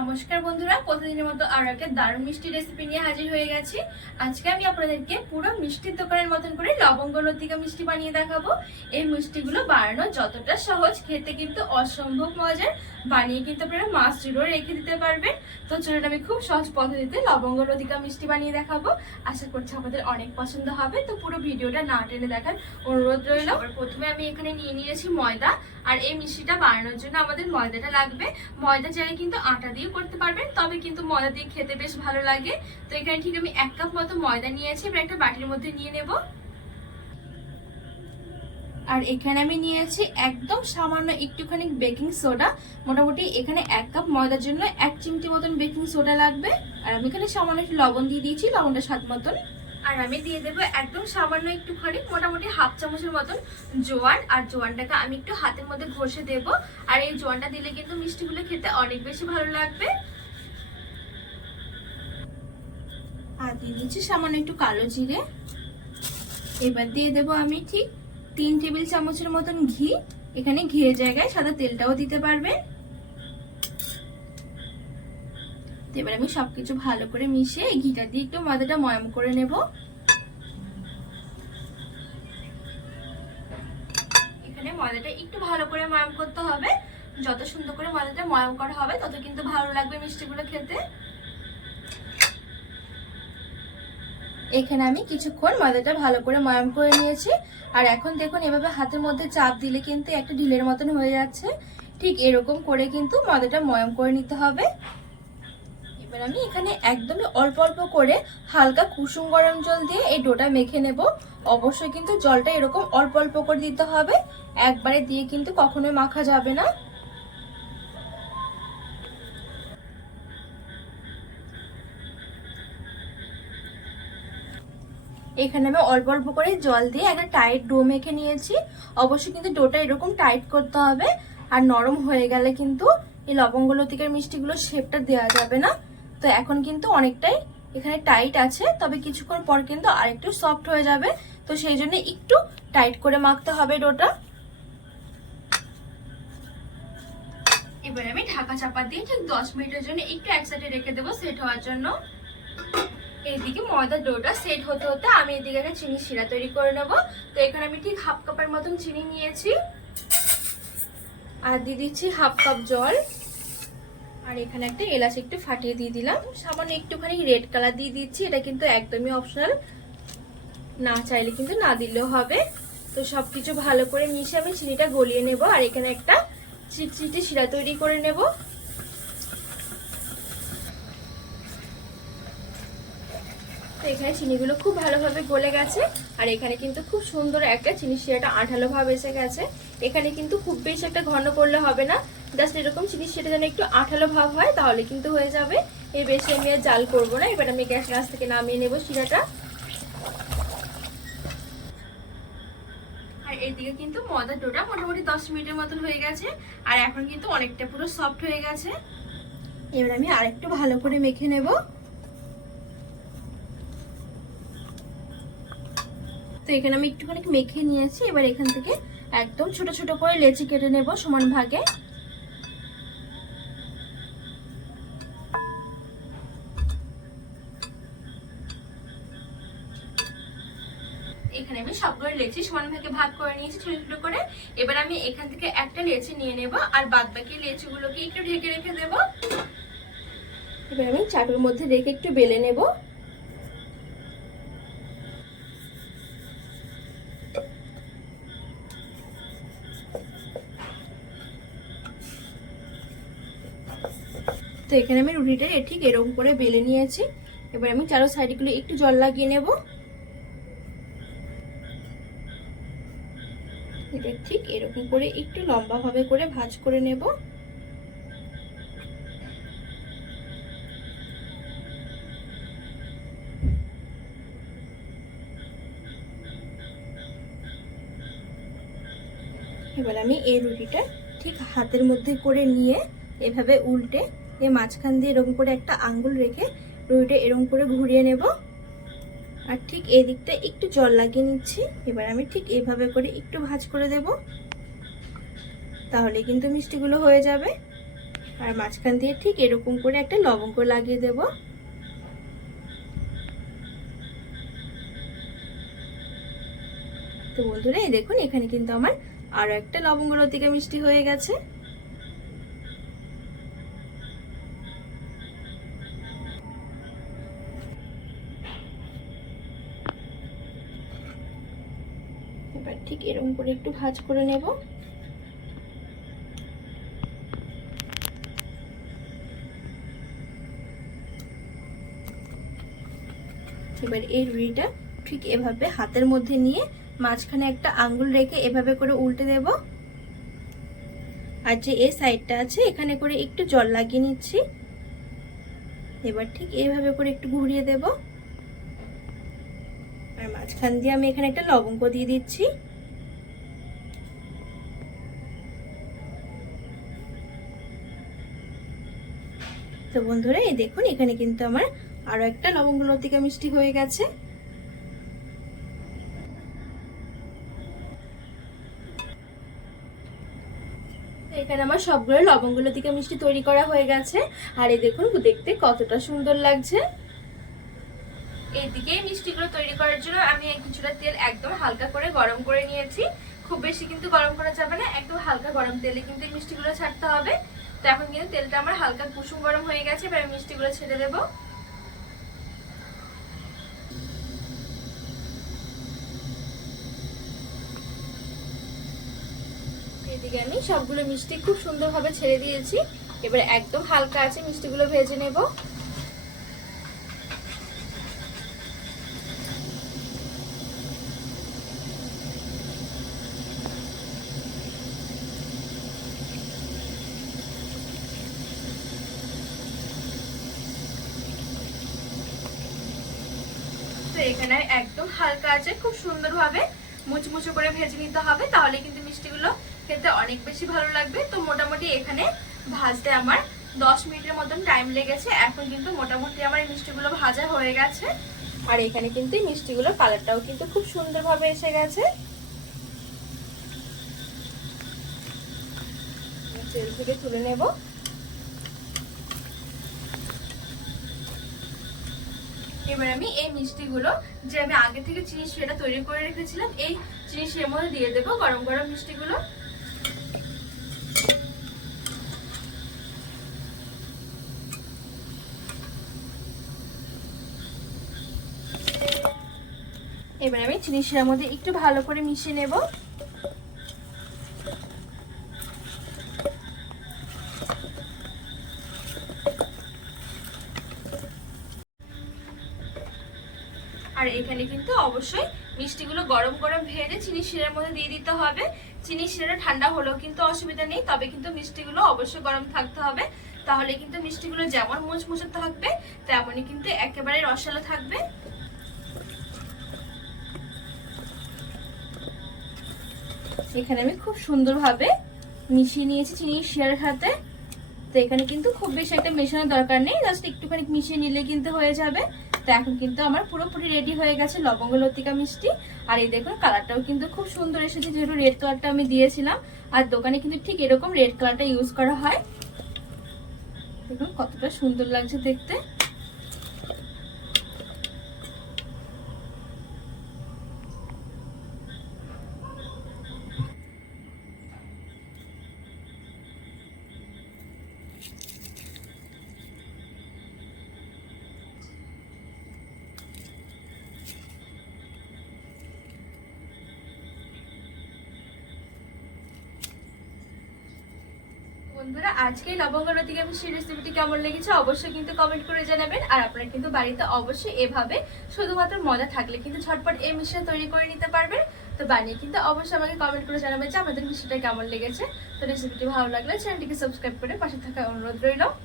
নমস্কার বন্ধুরা, প্রতিদিনের মতো আরও একটা দারুণ মিষ্টি রেসিপি নিয়ে হাজির হয়ে গেছি। আজকে আমি আপনাদেরকে পুরো মিষ্টির দোকানের মতন করে লবঙ্গ লতিকা মিষ্টি বানিয়ে দেখাবো। এই মিষ্টিগুলো বানানো যতটা সহজ, খেতে কিন্তু অসম্ভব মজার। বানিয়ে কিন্তু আপনারা মাছ জুড়েও রেখে দিতে পারবেন। তো চলুন আমি খুব সহজ পদ্ধতিতে লবঙ্গ লতিকা মিষ্টি বানিয়ে দেখাবো। আশা করছি আপনাদের অনেক পছন্দ হবে। তো পুরো ভিডিওটা না টেনে দেখার অনুরোধ রইল। প্রথমে আমি এখানে নিয়ে নিয়েছি ময়দা। আর এই মিষ্টিটা বানানোর জন্য আমাদের ময়দাটা লাগবে। ময়দা চাইলে কিন্তু আটা দিয়ে করতে পারবেন, তবে কিন্তু ময়দা দিয়ে খেতে বেশ ভালো লাগে। তো এখানে ঠিক আমি এক কাপ মতো ময়দা নিয়েছি, এবার একটা বাটির মধ্যে নিয়ে নেব। আর এখানে আমি নিয়েছি একদম সামান্য একটুখানি বেকিং সোডা। মোটামুটি এখানে এক কাপ ময়দার জন্য এক চিমটি মতন বেকিং সোডা লাগবে। আর আমি এখানে সামান্য একটু লবণ দিয়ে দিয়েছি, লবণটা স্বাদ মতন আর আমি দিয়ে দেবো একদম সামান্য একটুখানি, মোটামুটি হাফ চামচের মতন জোয়ান। আর জোয়ানটাকে আমি একটু হাতের মধ্যে ঘষে দেব। আর এই জোয়ানটা দিলে কিন্তু মিষ্টিগুলো খেতে অনেক বেশি ভালো লাগবে। আর দিয়ে দিচ্ছি সামান্য একটু কালো জিরে। এবার দিয়ে দেব আমি ঠিক তিন টেবিল চামচের মতন ঘি। এখানে ঘিয়ের জায়গায় সাদা তেলটাও দিতে পারবেন। এবার আমি সবকিছু ভালো করে মিশিয়ে ঘিটা দিয়ে একটু ময়দাটা ময়াম করে নেব। এখানে ময়দাটা একটু ভালো করে ময়াম করতে হবে। যত সুন্দর করে ময়দাটা ময়াম করা হবে, তত কিন্তু ভালো লাগবে মিষ্টিগুলো খেতে। এখানে আমি কিছুক্ষণ ময়দাটা ভালো করে ময়াম করে নিয়েছি। আর এখন দেখুন, এভাবে হাতের মধ্যে চাপ দিলে কিন্তু একটা ঢিলের মতন হয়ে যাচ্ছে। ঠিক এরকম করে কিন্তু ময়দাটা ময়াম করে নিতে হবে। এবার আমি এখানে একদমই অল্প অল্প করে হালকা কুসুম গরম জল দিয়ে এই ডোটা মেখে নেব। অবশ্যই কিন্তু জলটা এরকম অল্প অল্প করে দিতে হবে। একবারে দিয়ে কিন্তু কখনোই মাখা যাবে না। এখানে আমি অল্প অল্প করে জল দিয়ে একটা টাইট ডো মেখে নিয়েছি। অবশ্যই কিন্তু ডোটা এরকম টাইট করতে হবে। আর নরম হয়ে গেলে কিন্তু এই লবঙ্গ লতিকার মিষ্টিগুলো শেপটা দেওয়া যাবে না। তো এখন কিন্তু অনেকটাই এখানে টাইট আছে, তবে কিছুক্ষণ পর কিন্তু আরেকটু সফট হয়ে যাবে। তো সেই জন্য একটু টাইট করে মাখতে হবে ডোটা এবার আমি ঢাকা চাপা দিয়ে ঠিক দশ মিনিটের জন্য একটু এক সাইডে রেখে দেবো সেট হওয়ার জন্য। এইদিকে ময়দার ডোটা সেট হতে হতে আমি এদিকে একটা চিনি শিরা তৈরি করে নেব। তো এখানে আমি ঠিক হাফ কাপের মতন চিনি নিয়েছি। আর দিয়ে দিচ্ছি হাফ কাপ জল। আর এখানে একটা এলাচ একটু ফাটিয়ে দিয়ে দিলাম। সামান্য একটুখানি রেড কালার দিয়ে দিচ্ছি। এটা কিন্তু একদমই অপশনাল না চাইলে কিন্তু না দিলেও হবে। তো সবকিছু ভালো করে মিশে আমি চিনিটা গলিয়ে নেব। আর এখানে একটা চিটচিটে শিরা তৈরি করে নেব। তো এখানে চিনিগুলো খুব ভালোভাবে গলে গেছে। আর এখানে কিন্তু খুব সুন্দর একটা চিনি শিরাটা আঠালো ভাব এসে গেছে। এখানে কিন্তু খুব বেশি একটা ঘন করলে হবে না। জাস্ট এরকম চিনি সেটা যেন একটু আঠালো ভাব হয়, তাহলে কিন্তু হয়ে যাবে। এই বেশি আমি আর জাল করব না। এবার আমি গ্যাস গাছ থেকে নামিয়ে নেব শিরাটা। আর এইদিকে কিন্তু ময়দার ডোটা মোটামুটি দশ মিনিটের মতন হয়ে গেছে। আর এখন কিন্তু অনেকটা পুরো সফট হয়ে গেছে। এবার আমি আরেকটু ভালো করে মেখে নেব। তো এখানে আমি একটুখানি মেখে নিয়েছি। এবার এখান থেকে একদম ছোট ছোট করে লেচি কেটে নেব সমান ভাগে। লেচি সমান ভাগে ভাগ করে নিয়েছি ছোট ছোট করে। এবার আমি এখান থেকে একটা লেচি নিয়ে নেব, আর বাদ বাকি লেচিগুলোকে একটু ঢেকে রেখে দেব। এবার আমি চাটুর মধ্যে রেখে একটু বেলে নেব। তো এখানে আমি রুটিটা ঠিক এরকম করে বেলে নিয়েছি। এবার আমি চারো সাইডগুলো একটু জল লাগিয়ে নেব। এটা ঠিক এরকম করে একটু লম্বাভাবে করে ভাজ করে নেব। এবার আমি এই রুটিটা ঠিক হাতের মধ্যে করে নিয়ে এভাবে উল্টে এই মাঝখান দিয়ে এরকম করে একটা আঙ্গুল রেখে রুটিটা এরকম করে ঘুরিয়ে নেব। আর ঠিক এই দিকটা একটু জল লাগিয়ে নিচ্ছি। এবার আমি ঠিক এইভাবে করে একটু ভাজ করে দেব। তাহলে কিন্তু মিষ্টিগুলো হয়ে যাবে। আর মাঝখান দিয়ে ঠিক এরকম করে একটা লবঙ্গ লাগিয়ে দেব। তো বন্ধুরা, এই দেখুন, এখানে কিন্তু আমার আরও একটা লবঙ্গ লতিকা মিষ্টি হয়ে গেছে। ঠিক এরকম করে একটু ভাজ করে নেব। এবার এই রুটিটা ঠিক এভাবে হাতের মধ্যে নিয়ে মাঝখানে একটা আঙ্গুল রেখে এভাবে করে উল্টে দেব। আর যে এই সাইডটা আছে, এখানে করে একটু জল লাগিয়ে নিচ্ছি। এবার ঠিক এইভাবে করে একটু ঘুরিয়ে দেব। আর মাঝখান দিয়ে আমি এখানে একটা লবঙ্গ দিয়ে দিচ্ছি। তো বন্ধুরা, এই দেখুন, এখানে কিন্তু আমার আরও একটা লবঙ্গ লতিকা মিষ্টি হয়ে গেছে। এখানে আমার সবগুলো লবঙ্গ লতিকা মিষ্টি তৈরি করা হয়ে গেছে। আর এই দেখুন, দেখতে কতটা সুন্দর লাগছে। এইদিকে এই মিষ্টিগুলো তৈরি করার জন্য আমি কিছুটা তেল একদম হালকা করে গরম করে নিয়েছি। খুব বেশি কিন্তু গরম করা যাবে না, একদম হালকা গরম তেলে কিন্তু মিষ্টিগুলো ছাড়তে হবে। তো এখন কিন্তু তেলটা আমার হালকা কুসুম গরম হয়ে গেছে, এবার মিষ্টিগুলো ছেড়ে এদিকে আমি সবগুলো মিষ্টি খুব সুন্দরভাবে ছেড়ে দিয়েছি। এবার একদম হালকা আছে মিষ্টিগুলো ভেজে নেব। এখানে একদম হালকা আছে, খুব সুন্দরভাবে মুচমুচো করে ভেজে নিতে হবে, তাহলে কিন্তু মিষ্টিগুলো খেতে অনেক বেশি ভালো লাগবে। তো মোটামুটি এখানে ভাজতে আমার দশ মিনিটের মতন টাইম লেগেছে। এখন কিন্তু মোটামুটি আমার মিষ্টিগুলো ভাজা হয়ে গেছে। আর এখানে কিন্তু মিষ্টিগুলোর কালারটাও কিন্তু খুব সুন্দরভাবে এসে গেছে। তেল থেকে তুলে নেব। এবার আমি এই মিষ্টিগুলো যে আমি আগে থেকে চিনি সেটা তৈরি করে রেখেছিলাম, এই চিনি সের মধ্যে দিয়ে দেবো গরম গরম মিষ্টিগুলো। এবার আমি চিনি শিরার মধ্যে একটু ভালো করে মিশিয়ে নেব। আর এখানে কিন্তু অবশ্যই মিষ্টিগুলো গরম গরম ভেজে চিনি শিরার মধ্যে দিয়ে দিতে হবে। চিনি শিরাটা ঠান্ডা হলেও কিন্তু অসুবিধা নেই, তবে কিন্তু মিষ্টিগুলো অবশ্যই গরম থাকতে হবে। তাহলে কিন্তু মিষ্টিগুলো যেমন মুচমুচে থাকবে, তেমনই কিন্তু একেবারে রসালো থাকবে। এখানে আমি খুব সুন্দরভাবে মিশিয়ে নিয়েছি চিনি শিয়ার সাথে। তো এখানে কিন্তু খুব বেশি একটা মেশানোর দরকার নেই, জাস্ট একটুখানি মিশিয়ে নিলে কিন্তু হয়ে যাবে। তো এখন কিন্তু আমার পুরোপুরি রেডি হয়ে গেছে লবঙ্গ, লতিকা মিষ্টি। আর এই দেখুন কালারটাও কিন্তু খুব সুন্দর এসেছে, যেহেতু রেড কালারটা আমি দিয়েছিলাম। আর দোকানে কিন্তু ঠিক এরকম রেড কালারটা ইউজ করা হয়। দেখুন কতটা সুন্দর লাগছে দেখতে। বন্ধুরা আজকে লবঙ্গ আমি সেই রেসিপিটি কেমন লেগেছে অবশ্যই কিন্তু কমেন্ট করে জানাবেন। আর আপনারা কিন্তু বাড়িতে অবশ্যই এভাবে শুধুমাত্র মজা থাকলে কিন্তু ঝটপট এই মিশ্রণ তৈরি করে নিতে পারবেন। তো বানিয়ে কিন্তু অবশ্যই আমাকে কমেন্ট করে জানাবেন যে আমাদের মিষ্টিটা কেমন লেগেছে। তো রেসিপিটি ভালো লাগলে চ্যানেলটিকে সাবস্ক্রাইব করে পাশে থাকা অনুরোধ রইল।